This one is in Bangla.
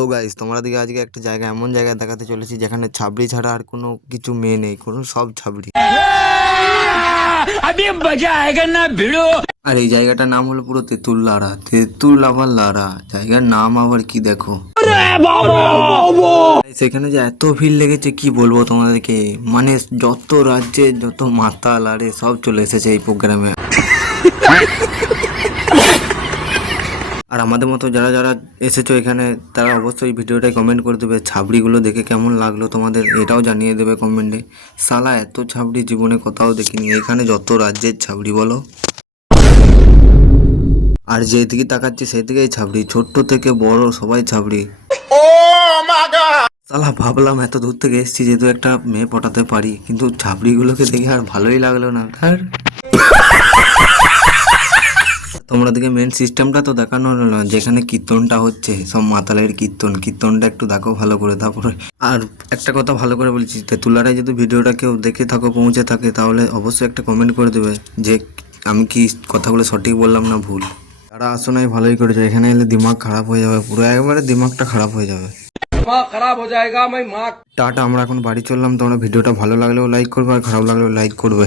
তো গাইস তোমরা দিকে আজকে একটা জায়গা এমন জায়গায় দেখাতে চলেছি যেখানে ছাবড়ি ছাড়া আর কোনো কিছু মেয়ে নেই, কোনো সব ছাবড়ি। আর এই জায়গাটার নাম হলো পুরো তেঁতুল লারা, তেঁতুল আবার লারা, জায়গার নাম আবার কি দেখো। সেখানে যে এত ভিড় লেগেছে কি বলবো তোমাদেরকে, মানে যত রাজ্যের যত মাতাল আরে সব চলে এসেছে এই প্রোগ্রামে। আর আমাদের মতো যারা যারা এসেছো এখানে তারা অবশ্যই ভিডিওটায় কমেন্ট করে দেবে ছাবড়িগুলো দেখে কেমন লাগলো তোমাদের, এটাও জানিয়ে দেবে কমেন্টে। শালা এত ছাবড়ি জীবনে কোথাও দেখিনি, এখানে যত রাজ্যের ছাবড়ি বলো। আর যেদিকে তাকাচ্ছি সেদিকেই ছাবড়ি, ছোট্ট থেকে বড় সবাই ছাবড়ি। শালা ভাবলাম এত দূর থেকে এসেছি যেহেতু একটা মেয়ে পটাতে পারি, কিন্তু ছাবড়িগুলোকে দেখে আর ভালোই লাগলো না। আর তোমরা দিকে মেন সিস্টেমটা তো দেখানো হলো না, যেখানে কীর্তনটা হচ্ছে সব মাতালের কীর্তনটা একটু দেখো ভালো করে। তারপরে আর একটা কথা ভালো করে বলছি, তেঁতুলারায় যদি ভিডিওটা কেউ দেখে থাকো পৌঁছে থাকে তাহলে অবশ্যই একটা কমেন্ট করে দেবে যে আমি কি কথাগুলো সঠিক বললাম না ভুল। তারা আসো নাই ভালোই করেছে, এখানে এলে দিমাগ খারাপ হয়ে যাবে, পুরো একবারে দিমাগটা খারাপ হয়ে যাবে, খারাপ হয়ে যায়গা মাই মা। টাটা, আমরা এখন বাড়ি চললাম। তোমরা ভিডিওটা ভালো লাগলেও লাইক করবে আর খারাপ লাগলেও লাইক করবে।